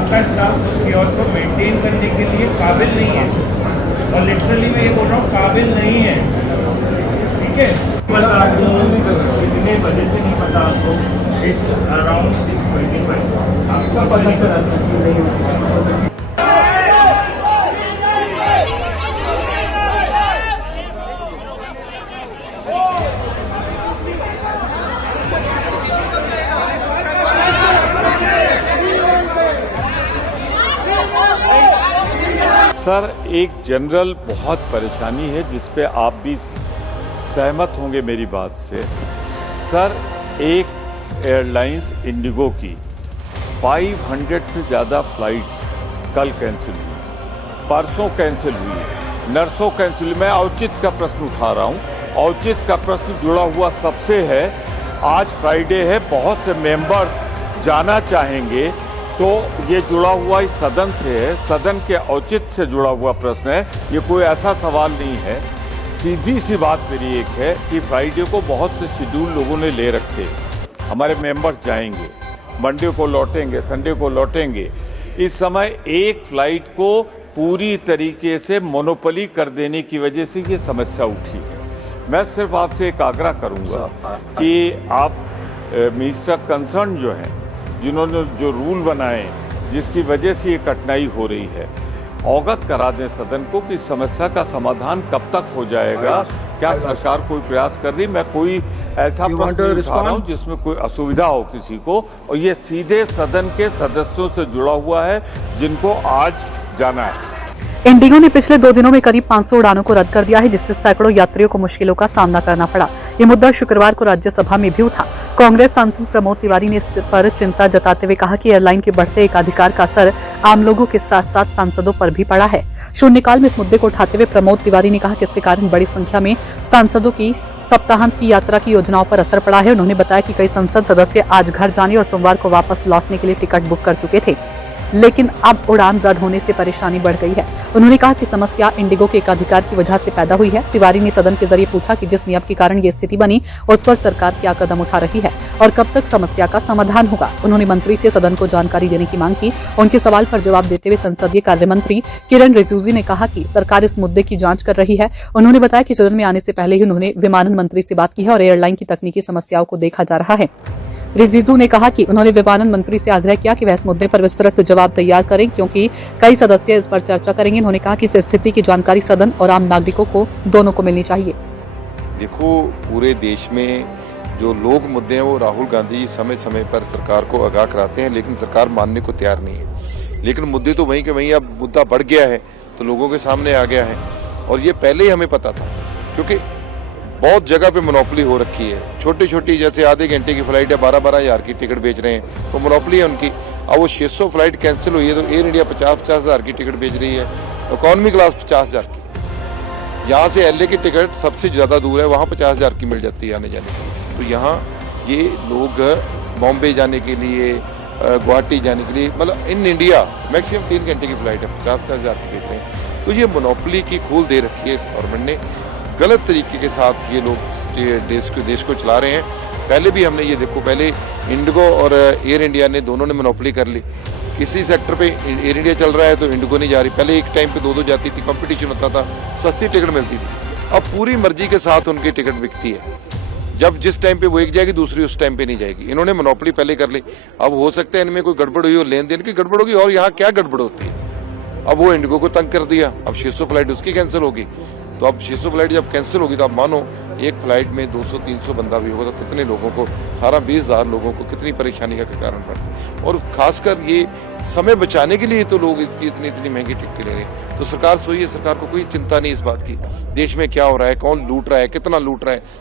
आपका स्टाफ उस कियोस्क को मेंटेन करने के लिए काबिल नहीं है, और लिटरली मैं ये बोल रहा हूँ काबिल नहीं है, ठीक है। कितने बजे से नहीं पता आपको? It's around 6:25। आपका पता चला? सर, एक जनरल बहुत परेशानी है जिस पे आप भी सहमत होंगे मेरी बात से। सर, एक एयरलाइंस इंडिगो की 500 से ज़्यादा फ्लाइट्स कल कैंसिल हुई, परसों कैंसिल हुई, नर्सों कैंसिल हुई। मैं औचित्य का प्रश्न उठा रहा हूँ, औचित्य का प्रश्न जुड़ा हुआ सबसे है। आज फ्राइडे है, बहुत से मेंबर्स जाना चाहेंगे, तो ये जुड़ा हुआ इस सदन से है, सदन के औचित्य से जुड़ा हुआ प्रश्न है। ये कोई ऐसा सवाल नहीं है। सीधी सी बात मेरी एक है कि फ्राइडे को बहुत से शेड्यूल लोगों ने ले रखे, हमारे मेंबर्स जाएंगे, मंडे को लौटेंगे, संडे को लौटेंगे। इस समय एक फ्लाइट को पूरी तरीके से मोनोपोली कर देने की वजह से ये समस्या उठी है। मैं सिर्फ आपसे एक आग्रह करूंगा कि आप मिनिस्टर कंसर्न जो हैं, जिन्होंने जो रूल बनाए, जिसकी वजह से ये कठिनाई हो रही है, अवगत करा दें सदन को कि समस्या का समाधान कब तक हो जाएगा। क्या सरकार कोई प्रयास कर रही? मैं कोई ऐसा प्रश्न उठा रहा हूं जिसमें कोई असुविधा हो किसी को, और ये सीधे सदन के सदस्यों से जुड़ा हुआ है जिनको आज जाना है। इंडिगो ने पिछले 2 दिनों में करीब 500 उड़ानों को रद्द कर दिया है, जिससे सैकड़ों यात्रियों को मुश्किलों का सामना करना पड़ा। ये मुद्दा शुक्रवार को राज्यसभा में भी उठा। कांग्रेस सांसद प्रमोद तिवारी ने इस पर चिंता जताते हुए कहा कि एयरलाइन के बढ़ते एकाधिकार का असर आम लोगों के साथ साथ सांसदों पर भी पड़ा है। शून्यकाल में इस मुद्दे को उठाते हुए प्रमोद तिवारी ने कहा कि इसके कारण बड़ी संख्या में सांसदों की सप्ताहांत की यात्रा की योजनाओं पर असर पड़ा है। उन्होंने बताया कि कई संसद सदस्य आज घर जाने और सोमवार को वापस लौटने के लिए टिकट बुक कर चुके थे, लेकिन अब उड़ान रद्द होने से परेशानी बढ़ गई है। उन्होंने कहा कि समस्या इंडिगो के एकाधिकार की वजह से पैदा हुई है। तिवारी ने सदन के जरिए पूछा कि जिस नियम के कारण ये स्थिति बनी, उस पर सरकार क्या कदम उठा रही है और कब तक समस्या का समाधान होगा। उन्होंने मंत्री से सदन को जानकारी देने की मांग की। उनके सवाल पर जवाब देते हुए संसदीय कार्य मंत्री किरण रिजिजू ने कहा कि सरकार इस मुद्दे की जांच कर रही है। उन्होंने बताया कि सदन में आने से पहले ही उन्होंने विमानन मंत्री से बात की है और एयरलाइन की तकनीकी समस्याओं को देखा जा रहा है। रिजिजू ने कहा कि उन्होंने विमानन मंत्री से आग्रह किया कि वह इस मुद्दे पर विस्तृत जवाब तैयार करें, क्योंकि कई सदस्य इस पर चर्चा करेंगे। उन्होंने कहा कि इस स्थिति की जानकारी सदन और आम नागरिकों को दोनों को मिलनी चाहिए। देखो, पूरे देश में जो लोक मुद्दे हैं वो राहुल गांधी समय समय पर सरकार को आगाह कराते हैं, लेकिन सरकार मानने को तैयार नहीं है। लेकिन मुद्दे तो वहीं के वहीं, अब मुद्दा बढ़ गया है तो लोगों के सामने आ गया है, और ये पहले ही हमें पता था, क्योंकि बहुत जगह पे मोनोपोली हो रखी है। छोटी छोटी जैसे आधे घंटे की फ्लाइट है 12-12 हज़ार की टिकट बेच रहे हैं, तो मोनोपोली है उनकी। अब वो 600 फ्लाइट कैंसिल हुई है तो एयर इंडिया 50-50 हज़ार की टिकट बेच रही है, इकोनॉमी क्लास 50 हज़ार की। यहाँ से LA की टिकट सबसे ज़्यादा दूर है, वहाँ 50 हज़ार की मिल जाती है आने जाने के लिए। तो यहाँ ये लोग बॉम्बे जाने के लिए, गुवाहाटी जाने के लिए, मतलब इन इंडिया मैक्सिमम 3 घंटे की फ्लाइट है, 50 हज़ार की बेच रहे हैं। तो ये मोनोपोली की खूल दे रखी है इस गवर्नमेंट ने। गलत तरीके के साथ ये लोग देश को चला रहे हैं। पहले भी हमने ये देखो, पहले इंडिगो और एयर इंडिया ने दोनों ने मोनोपोली कर ली। किसी सेक्टर पे एयर इंडिया चल रहा है तो इंडिगो नहीं जा रही। पहले एक टाइम पे 2-2 जाती थी, कंपटीशन होता था, सस्ती टिकट मिलती थी। अब पूरी मर्जी के साथ उनकी टिकट बिकती है। जब जिस टाइम पे वो एक जाएगी दूसरी उस टाइम पे नहीं जाएगी। इन्होंने मोनोपोली पहले कर ली। अब हो सकता है इनमें कोई गड़बड़ हुई हो, लेन देन की गड़बड़ होगी, और यहाँ क्या गड़बड़ होती है। अब वो इंडिगो को तंग कर दिया, अब 600 फ्लाइट उसकी कैंसिल होगी। तो अब 600 फ्लाइट जब कैंसिल होगी तो आप मानो एक फ्लाइट में 200-300 बंदा भी होगा तो कितने लोगों को, 18-20 हज़ार लोगों को कितनी परेशानी का कारण पड़ता है। और खासकर ये समय बचाने के लिए तो लोग इसकी इतनी महंगी टिकटें ले रहे हैं। तो सरकार सोई है, सरकार को कोई चिंता नहीं इस बात की, देश में क्या हो रहा है, कौन लूट रहा है, कितना लूट रहा है।